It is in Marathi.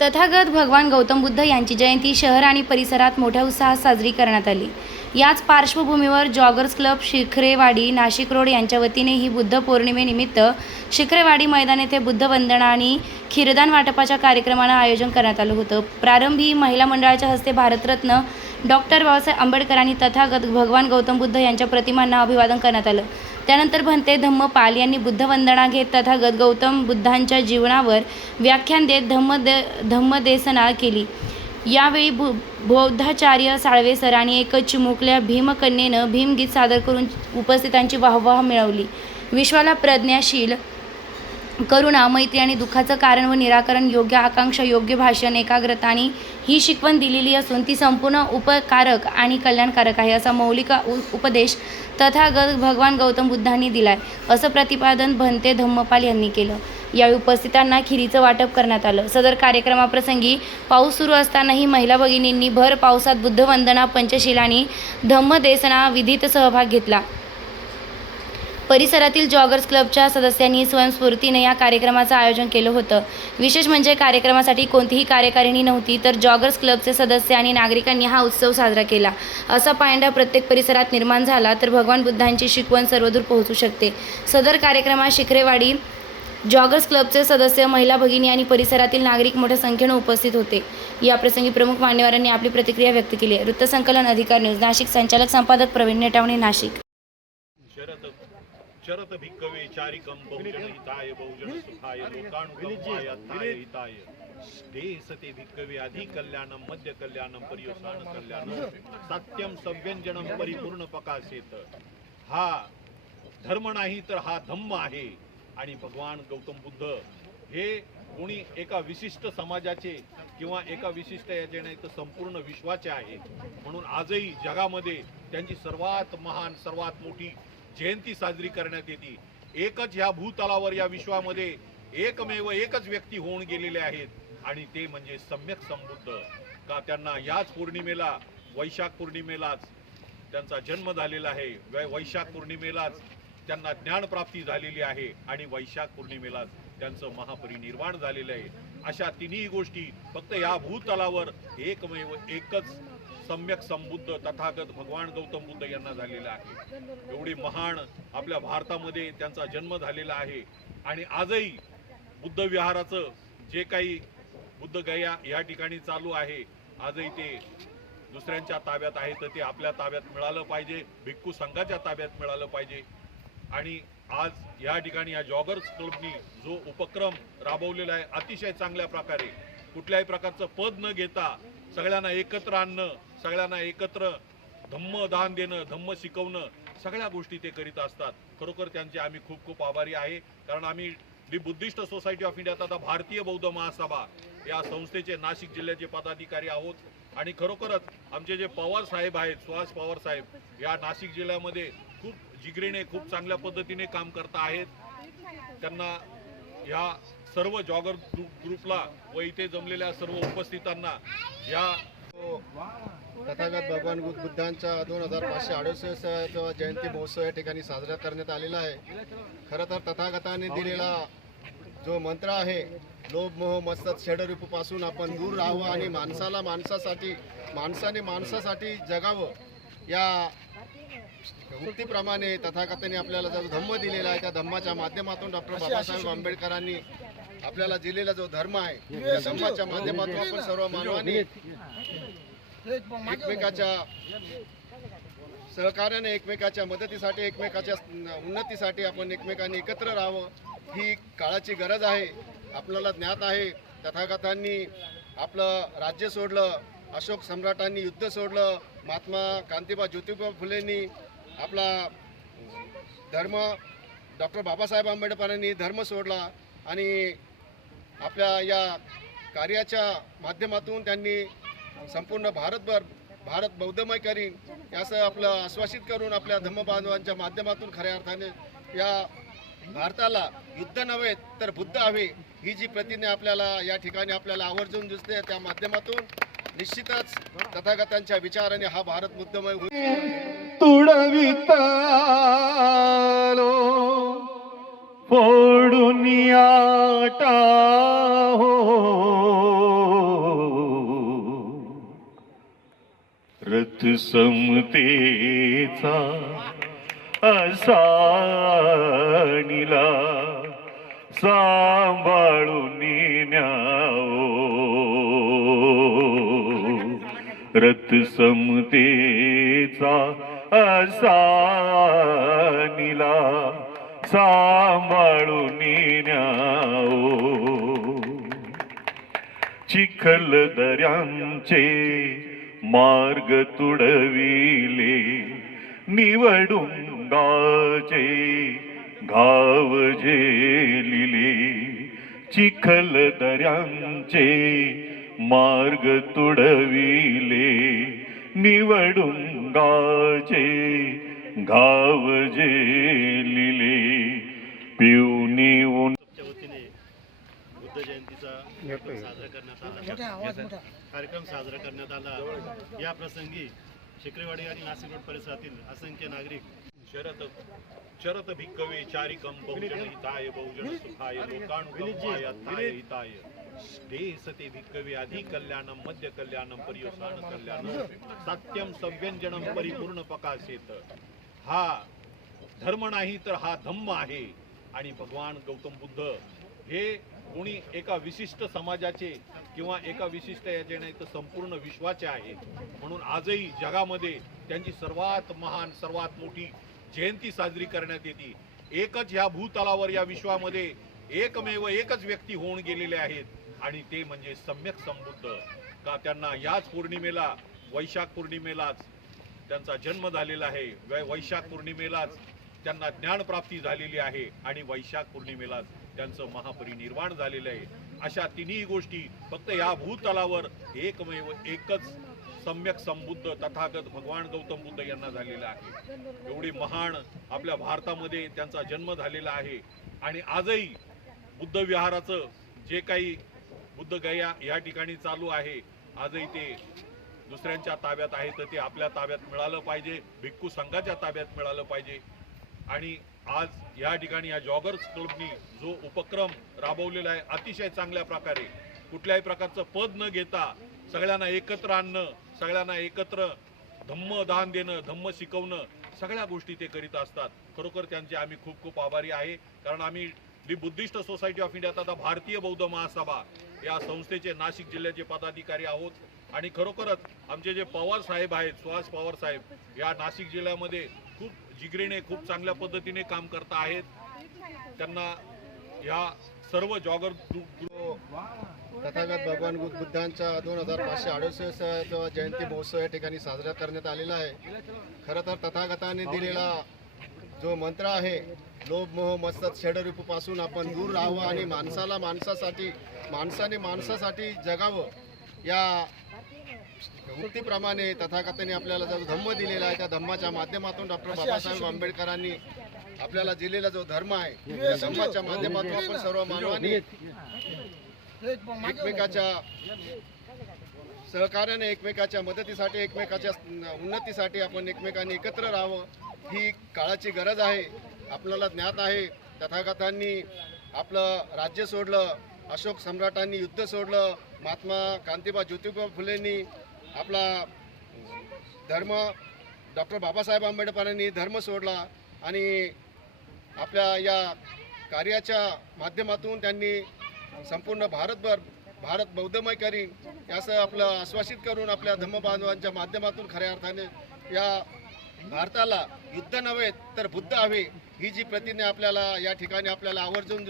तथागत भगवान गौतम बुद्ध यांची जयंती शहर आणि परिसरात मोठ्या उत्साहात साजरी करण्यात आली. याच पार्श्वभूमीवर joggers club Shikharewadi Nashik road यांच्या वतीने ही बुद्ध पौर्णिमेनिमित्त शिखरेवाडी मैदान येथे बुद्ध वंदना आणि खीरदान वाटपाच्या कार्यक्रमानं आयोजन करण्यात आलं होतं. प्रारंभी महिला मंडळाच्या हस्ते भारतरत्न डॉक्टर बाबासाहेब आंबेडकर आणि तथागत भगवान गौतम बुद्ध यांच्या प्रतिमांना अभिवादन करण्यात आलं. त्यानंतर भंते धम्मपाल यांनी बुद्धवंदना घेत तथागत गौतम बुद्धांच्या जीवनावर व्याख्यान देत धम्मदे धम्मदेसना केली. यावेळी भु बौद्धाचार्य साळवे सरांनी एक चिमुकल्या भीमकन्येनं भीमगीत सादर करून उपस्थितांची वाहवाह मिळवली. विश्वाला प्रज्ञाशील करुणा मैत्री आणि दुःखाचं कारण व निराकरण योग्य आकांक्षा योग्य भाषण एकाग्रता आणि ही शिकवण दिलेली असून ती संपूर्ण उपकारक आणि कल्याणकारक आहे असा मौलिक उपदेश तथागत भगवान गौतम बुद्धांनी दिलाय असं प्रतिपादन भंते धम्मपाल यांनी केलं. यावेळी उपस्थितांना खिरीचं वाटप करण्यात आलं. सदर कार्यक्रमाप्रसंगी पाऊस सुरू असतानाही महिला भगिनींनी भर पावसात बुद्धवंदना पंचशील आणि धम्मदेसना विधीत सहभाग घेतला. परिसरातील जॉगर्स क्लबच्या सदस्यांनी स्वयंस्फूर्तीने या कार्यक्रमाचं आयोजन केलं होतं. विशेष म्हणजे कार्यक्रमासाठी कोणतीही कार्यकारिणी नव्हती तर जॉगर्स क्लबचे सदस्य आणि नागरिकांनी हा उत्सव साजरा केला. असा पायंडा प्रत्येक परिसरात निर्माण झाला तर भगवान बुद्धांची शिकवण सर्वदूर पोहोचू शकते. सदर कार्यक्रमात शिखरेवाडी जॉगर्स क्लबचे सदस्य महिला भगिनी आणि परिसरातील नागरिक मोठ्या संख्येनं उपस्थित होते. याप्रसंगी प्रमुख मान्यवरांनी आपली प्रतिक्रिया व्यक्त केली आहे. वृत्तसंकलन अधिकार न्यूज नाशिक संचालक संपादक प्रवीण नेटावणे नाशिक. शरत भिक्कवे चारिकम बहुजन हिताय बहुजन सुखाय लोकानुकंपाय अत्ताय हिताय देसते भिक्कवे अधि कल्याणम मध्य कल्याणम कल्याणम सत्यम सव्यंजनम परिपूर्ण प्रकाशेत हा धर्म नाही तर हा धम्म आहे. आणि भगवान गौतम बुद्ध हे कोणी एका विशिष्ट समाजाचे किंवा एका विशिष्ट याचे नाही तर संपूर्ण विश्वाचे आहेत. म्हणून आजही जगामध्ये त्यांची सर्वात महान सर्वात मोठी जयंती साजरी करण्यात येते. एकच ह्या भूतलावर या विश्वामध्ये एकमेव एकच व्यक्ती होऊन गेलेले आहेत. आणि ते म्हणजे सम्यक समृद्ध. का त्यांना याच पौर्णिमेला वैशाख पौर्णिमेलाच त्यांचा जन्म झालेला आहे. वैशाख पौर्णिमेलाच त्यांना ज्ञानप्राप्ती झालेली आहे. आणि वैशाख पौर्णिमेलाच त्यांचं महापरिनिर्वाण झालेलं आहे. अशा तिन्ही गोष्टी फक्त या भूतलावर एकमेव एकच सम्यक संबुद्ध तथागत भगवान गौतम बुद्ध यांना झालेला आहे. एवढी महान आपल्या भारतामध्ये त्यांचा जन्म झालेला आहे. आणि आजही बुद्ध विहाराचं जे काही बुद्ध गया या ठिकाणी चालू आहे आजही ते दुसऱ्यांच्या ताब्यात आहे तर ते आपल्या ताब्यात मिळालं पाहिजे भिक्खू संघाच्या ताब्यात मिळालं पाहिजे. आणि आज या ठिकाणी या जॉगर्स क्लबनी जो उपक्रम राबवलेला आहे अतिशय चांगल्या प्रकारे कुठल्याही प्रकारचं पद न घेता सगळ्यांना एकत्र आणणं सगळ्यांना एकत्र धम्म दान देणं धम्म शिकवणं सगळ्या गोष्टी ते करीत असतात. खरोखर त्यांचे आम्ही खूप खूप आभारी आहे. कारण आम्ही दी बुद्धिस्ट सोसायटी ऑफ इंडियात आता भारतीय बौद्ध महासभा या संस्थेचे नाशिक जिल्ह्याचे पदाधिकारी आहोत. आणि खरोखरच आमचे जे पवार साहेब आहेत सुहास पवार साहेब या नाशिक जिल्ह्यामध्ये खूप जिगरीने खूप चांगल्या पद्धतीने काम करता आहेत. त्यांना या सर्व जॉगर ग्रुप ग्रुपला व इथे जमलेल्या सर्व उपस्थितांना या तथागत भगवान बुद्ध बुद्धांचा दोन हजार पाचशे अडुसष्ट जयंती महोत्सव या ठिकाणी साजरा करण्यात आलेला आहे. खरं तर तथागताने दिलेला जो मंत्र आहे लोभ मोह मस्तक षडरिपूपासून आपण दूर राहावं आणि माणसाला माणसासाठी माणसाने माणसासाठी जगावं या वृत्तीप्रमाणे तथागताने आपल्याला जो धम्म दिलेला आहे त्या धम्माच्या माध्यमातून डॉक्टर बाबासाहेब आंबेडकरांनी आपल्याला दिलेला जो धर्म आहे त्या धम्माच्या माध्यमातून आपण सर्व मानवाने एकमेकाच्या सहकार्याने एकमेकाच्या मदतीसाठी एकमेकाच्या उन्नतीसाठी आपण एकमेकांनी एकत्र राहावं ही काळाची गरज आहे आपल्याला ज्ञात आहे. तथागतांनी आपलं राज्य सोडलं अशोक सम्राटांनी युद्ध सोडलं महात्मा कांतीबा ज्योतिबा फुलेंनी आपला धर्म डॉक्टर बाबासाहेब आंबेडकरांनी धर्म सोडला आणि आपल्या या कार्याच्या माध्यमातून त्यांनी संपूर्ण भारतभर भारत बौद्धमय करीन असं आपलं आश्वासित करून आपल्या धम्मबांधवांच्या माध्यमातून खऱ्या अर्थाने या भारताला युद्ध नव्हे तर बुद्ध हवे ही जी प्रतिज्ञा आपल्याला या ठिकाणी आपल्याला आवर्जून दिसते त्या माध्यमातून निश्चितच तथागतांच्या विचाराने हा भारत बुद्धमय होईल. तुडविता समतेचा असा निला सांभाळून न्यावो रथ समतेचा असा निला सांभाळून न्याओ चिखल दऱ्यांचे मार्ग तुडविले निवडून गाचे घाव झेलिले चिखल दऱ्यांचे मार्ग तुडविले निवडून गाचे घाव झेलिले पिऊनी उन च्या वतीने बुद्ध जयंतीचा कार्यक्रम साजरा करण्यात आला. कार्यक्रम साजरा करण्यात आला. या प्रसंगी शिक्रेवाडी आणि नाशिक रोड परिसरातील असंख्य नागरिक शरत शरत भिक्कवे चारिकम बहुजन हिताय बहुजन सुखाय अत्थाय हिताय ते भिक्कवे अधि कल्याणम मध्य कल्याणम पर्युषाण कल्याणम सत्यम संव्यंजनम परिपूर्ण प्रकाशेत. हा धर्म नाही तर हा धम्म आहे. आणि भगवान गौतम बुद्ध हे कोणी एका विशिष्ट समाजाचे किंवा एका विशिष्ट याचे नाही तर संपूर्ण विश्वाचे आहेत म्हणून आजही जगामध्ये त्यांची सर्वात महान सर्वात मोठी जयंती साजरी करण्यात येते. एकच ह्या भूतलावर या विश्वामध्ये एकमेव एकच व्यक्ती होऊन गेलेले आहेत आणि ते म्हणजे सम्यक समृद्ध. का त्यांना याच पौर्णिमेला वैशाख पौर्णिमेलाच त्यांचा जन्म झालेला आहे. वै- वैशाख पौर्णिमेलाच त्यांना ज्ञानप्राप्ती झालेली आहे आणि वैशाख पौर्णिमेलाच त्यांचं महापरिनिर्वाण झालेलं आहे. अशा तिन्ही गोष्टी फक्त या भूतलावर एकमेव एकच सम्यक संबुद्ध तथागत भगवान गौतम बुद्ध यांना झालेला आहे. एवढी महान आपल्या भारतामध्ये त्यांचा जन्म झालेला आहे. आणि आजही बुद्ध विहाराचं जे काही बुद्ध गया या ठिकाणी चालू आहे आजही ते दुसऱ्यांच्या ताब्यात आहे तर ते आपल्या ताब्यात मिळालं पाहिजे भिक्खू संघाच्या ताब्यात मिळालं पाहिजे. आणि आज या ठिकाणी या जॉगर्स क्लबनी जो उपक्रम राबवलेला आहे अतिशय चांगल्या प्रकारे कुठल्याही प्रकारचं पद न घेता सगळ्यांना एकत्र आणणं सगळ्यांना एकत्र धम्म दान देणं धम्म शिकवणं सगळ्या गोष्टी ते करीत असतात. खरोखर त्यांचे आम्ही खूप खूप आभारी आहे. कारण आम्ही the Buddhist society of India तथा भारतीय बौद्ध महासभा या संस्थेचे नाशिक जिल्ह्याचे पदाधिकारी आहोत. आणि खरोखरच आमचे जे पवार साहेब आहेत सुहास पवार साहेब या नाशिक जिल्ह्यामध्ये खूप जिगरीने खूप चांगल्या पद्धतीने काम करता आहेत. त्यांना या सर्व जॉगर तथागत भगवान बुद्ध- बुद्धांचा दोन हजार पाचशे अडुसष्ट जयंती महोत्सव या ठिकाणी साजरा करण्यात आलेला आहे. खरं तर तथागताने दिलेला जो मंत्र आहे लोभ मोह मस्तक षडरिपूपासून आपण दूर राहावं आणि माणसाला माणसासाठी माणसाने माणसासाठी जगावं या उक्तीप्रमाणे तथागताने आपल्याला जो धम्म दिलेला आहे त्या धम्माच्या माध्यमातून डॉक्टर बाबासाहेब आंबेडकरांनी आपल्याला दिलेला जो धर्म आहे त्या धम्माच्या माध्यमातून आपण सर्व मानवाने एकमेकाच्या सहकार्याने एकमेकाच्या मदतीसाठी एकमेकाच्या उन्नतीसाठी आपण एकमेकांनी एकत्र राहावं ही काळाची गरज आहे आपल्याला ज्ञात आहे. तथागतांनी आपलं राज्य सोडलं अशोक सम्राटांनी युद्ध सोडलं महात्मा कांतीबा ज्योतिबा फुलेंनी आपला धर्म डॉक्टर बाबासाहेब आंबेडकरांनी धर्म सोडला आणि आपल्या या कार्याच्या माध्यमातून त्यांनी संपूर्ण भारतभर भारत बौद्धमय करीन असं आपलं आश्वासित करून आपल्या धम्मबांधवांच्या माध्यमातून खऱ्या अर्थाने या भारताला युद्ध नव्हे तर बुद्ध हवे ही जी प्रतिज्ञा आपल्याला या ठिकाणी आपल्याला आवर्जून